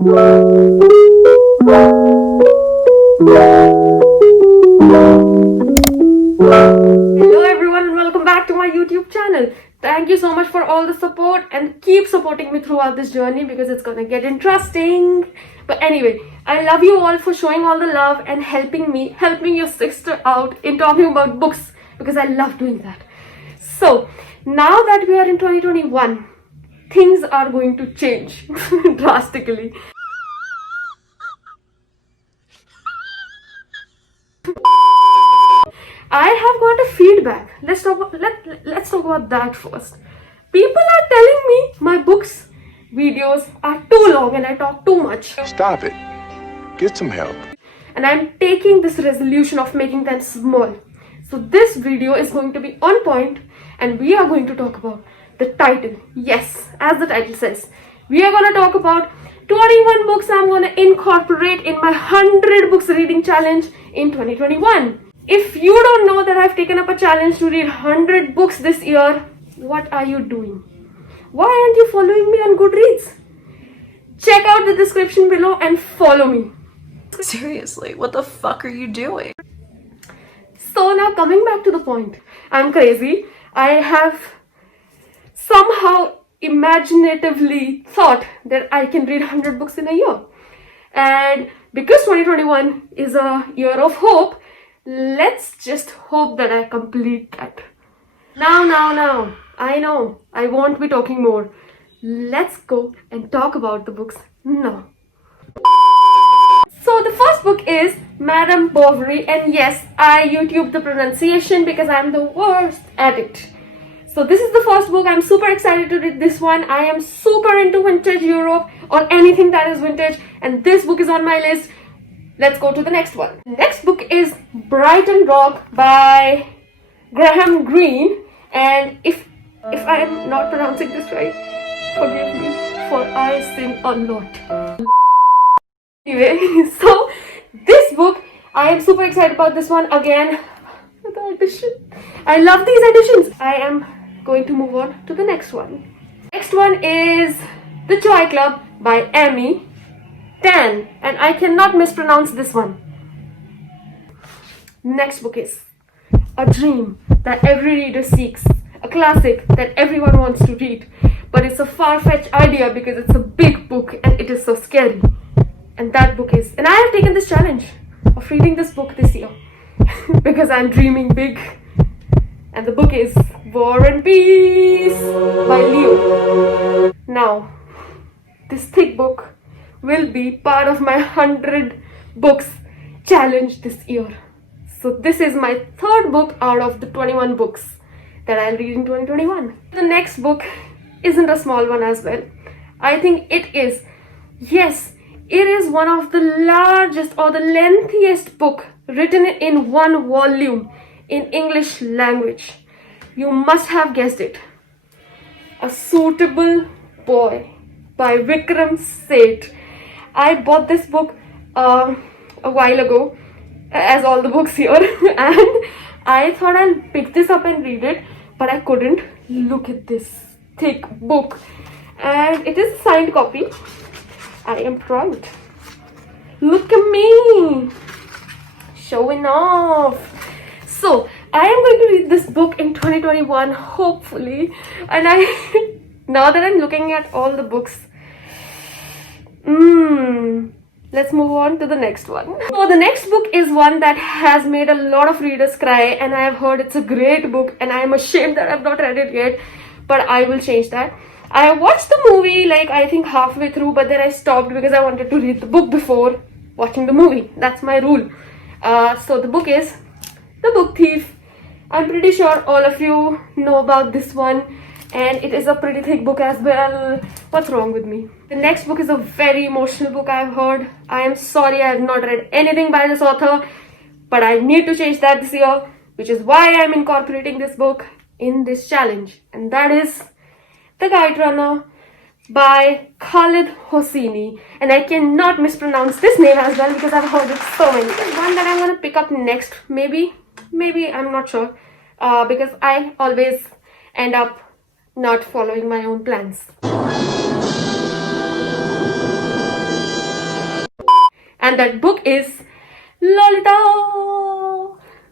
Hello everyone and welcome back to my YouTube channel. Thank you so much for all the support and keep supporting me throughout this journey because it's gonna get interesting. But anyway, I love you all for showing all the love and helping your sister out in talking about books because I love doing that. So now that we are in 2021, things are going to change drastically. I have got a feedback. Let's talk about that first. People are telling me my books videos are too long and I talk too much. Stop it. Get some help. And I'm taking this resolution of making them small. So this video is going to be on point and we are going to talk about the title. Yes, as the title says, we are going to talk about 21 books I'm going to incorporate in my 100 books reading challenge in 2021. If you don't know that I've taken up a challenge to read 100 books this year, what are you doing? Why aren't you following me on Goodreads? Check out the description below and follow me. Seriously, what the fuck are you doing? So now coming back to the point, I'm crazy. I have somehow imaginatively thought that I can read 100 books in a year. And because 2021 is a year of hope, let's just hope that I complete that. Now, I know I won't be talking more. Let's go and talk about the books now. So the first book is Madame Bovary, and yes, I YouTube the pronunciation because I'm the worst at it. So this is the first book. I'm super excited to read this one. I am super into vintage Europe or anything that is vintage, and this book is on my list. Let's go to the next one. Next book is Brighton Rock by Graham Greene, and if I am not pronouncing this right, forgive me, for I sin a lot. Anyway, so this book, I am super excited about this one again. The edition. I love these editions. I am going to move on to the next one. Next one is The Joy Club by Amy Tan, and I cannot mispronounce this one. Next book is A Dream That Every Reader Seeks, a classic that everyone wants to read, but it's a far-fetched idea because it's a big book and it is so scary. And that book is, and I have taken this challenge of reading this book this year because I'm dreaming big. And the book is War and Peace by Leo. Now, this thick book will be part of my 100 books challenge this year. So this is my third book out of the 21 books that I'll read in 2021. The next book isn't a small one as well. I think it is, yes, it is one of the largest or the lengthiest book written in one volume in English language. You must have guessed it. A Suitable Boy by Vikram Seth. I bought this book a while ago, as all the books here, and I thought I'll pick this up and read it, but I couldn't. Look at this thick book, and it is a signed copy. I am proud. Look at me, showing off. So I am going to read this book in 2021, hopefully, and now that I'm looking at all the books, let's move on to the next one. So the next book is one that has made a lot of readers cry, and I have heard it's a great book, and I am ashamed that I've not read it yet, but I will change that. I watched the movie like I think halfway through, but then I stopped because I wanted to read the book before watching the movie. That's my rule. So the book is The Book Thief. I'm pretty sure all of you know about this one, and it is a pretty thick book as well. What's wrong with me? The next book is a very emotional book, I've heard. I am sorry I have not read anything by this author, but I need to change that this year, which is why I'm incorporating this book in this challenge, and that is The Guide Runner by Khalid Hosseini, and I cannot mispronounce this name as well because I've heard it so many. There's one that I'm gonna pick up next, maybe I'm not sure, because I always end up not following my own plans. and that book is Lolita.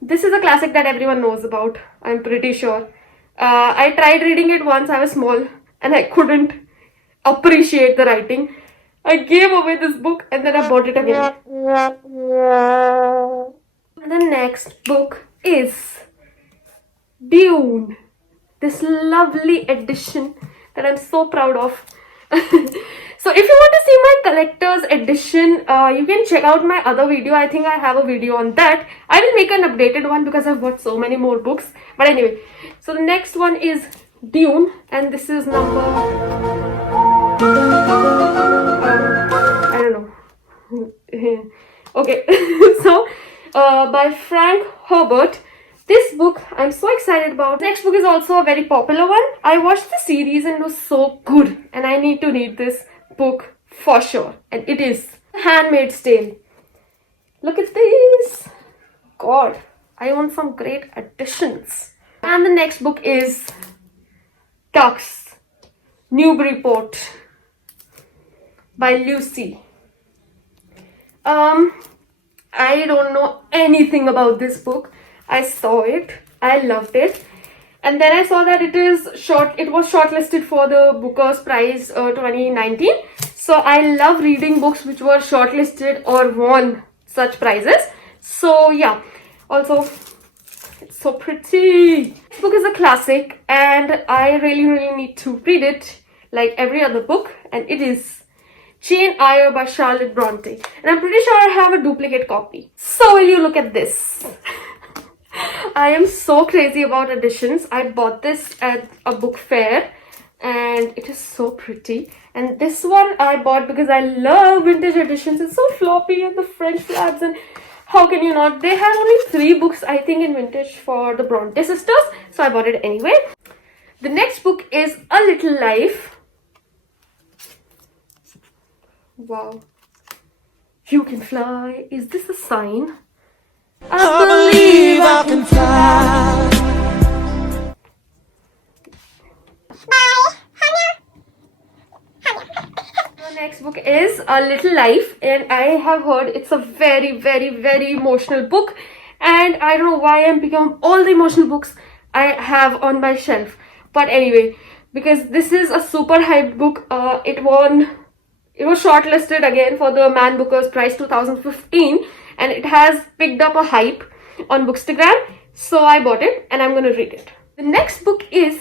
This is a classic that everyone knows about, I'm pretty sure. I tried reading it once. I was small and I couldn't appreciate the writing. I gave away this book and then I bought it again. The next book is Dune. This lovely edition that I'm so proud of. So if you want to see my collector's edition, you can check out my other video. I think I have a video on that. I will make an updated one because I've bought so many more books. But anyway, so the next one is Dune, and this is number I don't know. Okay. So by Frank Herbert. This book I'm so excited about. Next book is also a very popular one. I watched the series and it was so good, and I need to read this book for sure. And it is Handmaid's Tale. Look at this. God, I want some great additions. And the next book is Ducks, Newburyport by Lucy. I don't know anything about this book. I saw it, I loved it, and then I saw that it was shortlisted for the Booker's Prize 2019. So I love reading books which were shortlisted or won such prizes. So yeah, also it's so pretty. This book is a classic and I really need to read it like every other book, and it is Jane Eyre by Charlotte Bronte, and I'm pretty sure I have a duplicate copy. So will you look at this? I am so crazy about editions. I bought this at a book fair and it is so pretty. And this one I bought because I love vintage editions. It's so floppy and the French flags, and how can you not? They had only 3 books I think in vintage for the Bronte sisters, so I bought it anyway. The next book is A Little Life. Wow. You can fly. Is this a sign? I believe I can fly. The next book is A Little Life, and I have heard it's a very emotional book, and I don't know why I'm picking up all the emotional books I have on my shelf. But anyway, because this is a super hyped book, it was shortlisted again for the Man Booker's Prize 2015. And it has picked up a hype on Bookstagram, so I bought it and I'm gonna read it. The next book is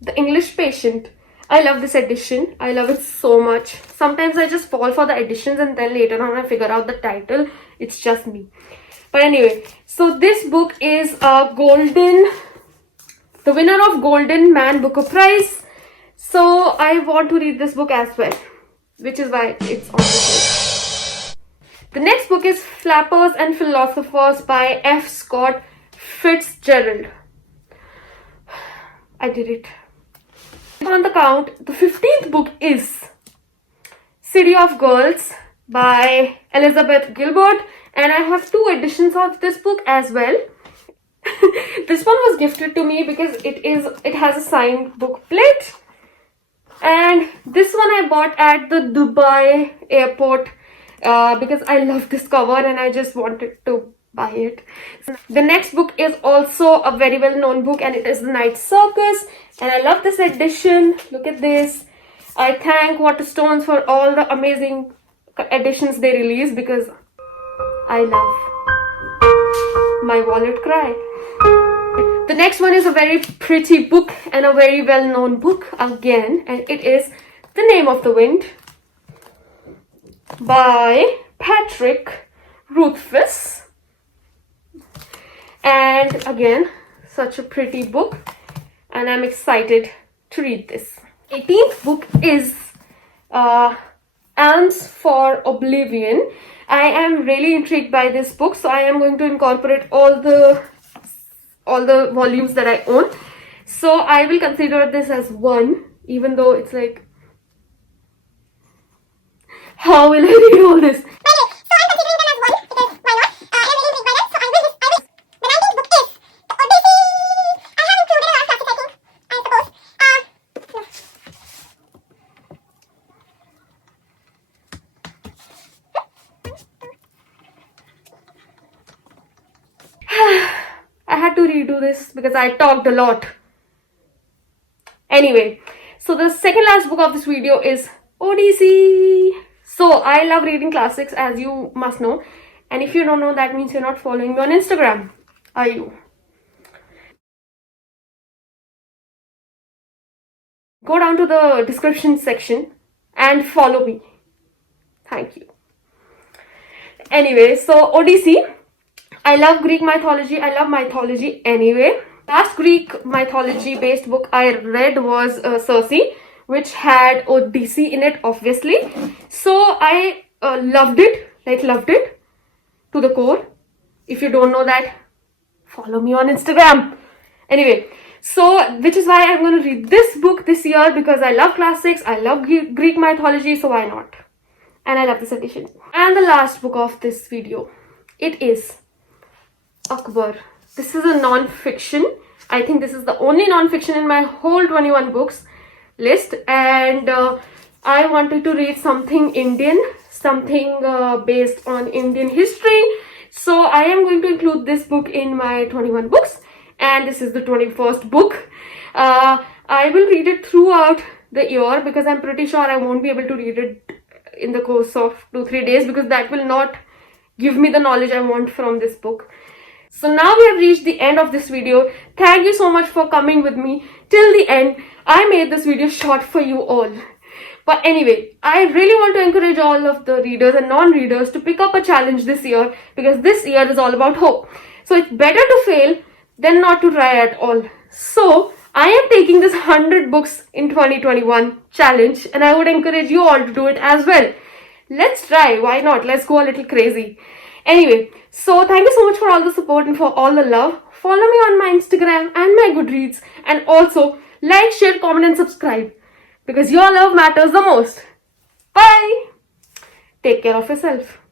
The English Patient. I love this edition. I love it so much. Sometimes I just fall for the editions and then later on I figure out the title. It's just me. But anyway, so this book is the winner of Golden Man Booker Prize. So I want to read this book as well, which is why it's on this list. The next book is Flappers and Philosophers by F. Scott Fitzgerald. I did it. On the count, the 15th book is City of Girls by Elizabeth Gilbert, and I have 2 editions of this book as well. This one was gifted to me because it has a signed book plate, and this one I bought at the Dubai airport because I love this cover and I just wanted to buy it. The next book is also a very well-known book, and it is The Night Circus, and I love this edition. Look at this. I thank Waterstones for all the amazing editions they release because I love my wallet cry. The next one is a very pretty book and a very well-known book again, and it is The Name of the Wind by Patrick Rothfuss. And again, such a pretty book, and I'm excited to read this. 18th book is Alms for Oblivion. I am really intrigued by this book, so I am going to incorporate all the volumes that I own. So I will consider this as one, even though it's like, how will I read all this? I had to redo this because I talked a lot. Anyway, so the second last book of this video is Odyssey. So I love reading classics, as you must know. And if you don't know, that means you're not following me on Instagram, are you? Go down to the description section and follow me. Thank you. Anyway, so Odyssey. I love Greek mythology. I love mythology anyway. Last Greek mythology based book I read was Circe, which had Odyssey in it, obviously. So I loved it, loved it to the core. If you don't know that, follow me on Instagram. Anyway, so which is why I'm going to read this book this year, because I love classics, I love Greek mythology, so why not? And I love this edition. And the last book of this video, it is Akbar. This is a non-fiction. I think this is the only non-fiction in my whole 21 books list, and I wanted to read something Indian, something based on Indian history. So I am going to include this book in my 21 books, and this is the 21st book. I will read it throughout the year because I'm pretty sure I won't be able to read it in the course of 2-3 days, because that will not give me the knowledge I want from this book. So now we have reached the end of this video. Thank you so much for coming with me till the end. I made this video short for you all. But anyway, I really want to encourage all of the readers and non-readers to pick up a challenge this year, because this year is all about hope. So it's better to fail than not to try at all. So I am taking this 100 books in 2021 challenge, and I would encourage you all to do it as well. Let's try. Why not? Let's go a little crazy. Anyway, so thank you so much for all the support and for all the love. Follow me on my Instagram and my Goodreads, and also like, share, comment and subscribe, because your love matters the most. Bye. Take care of yourself.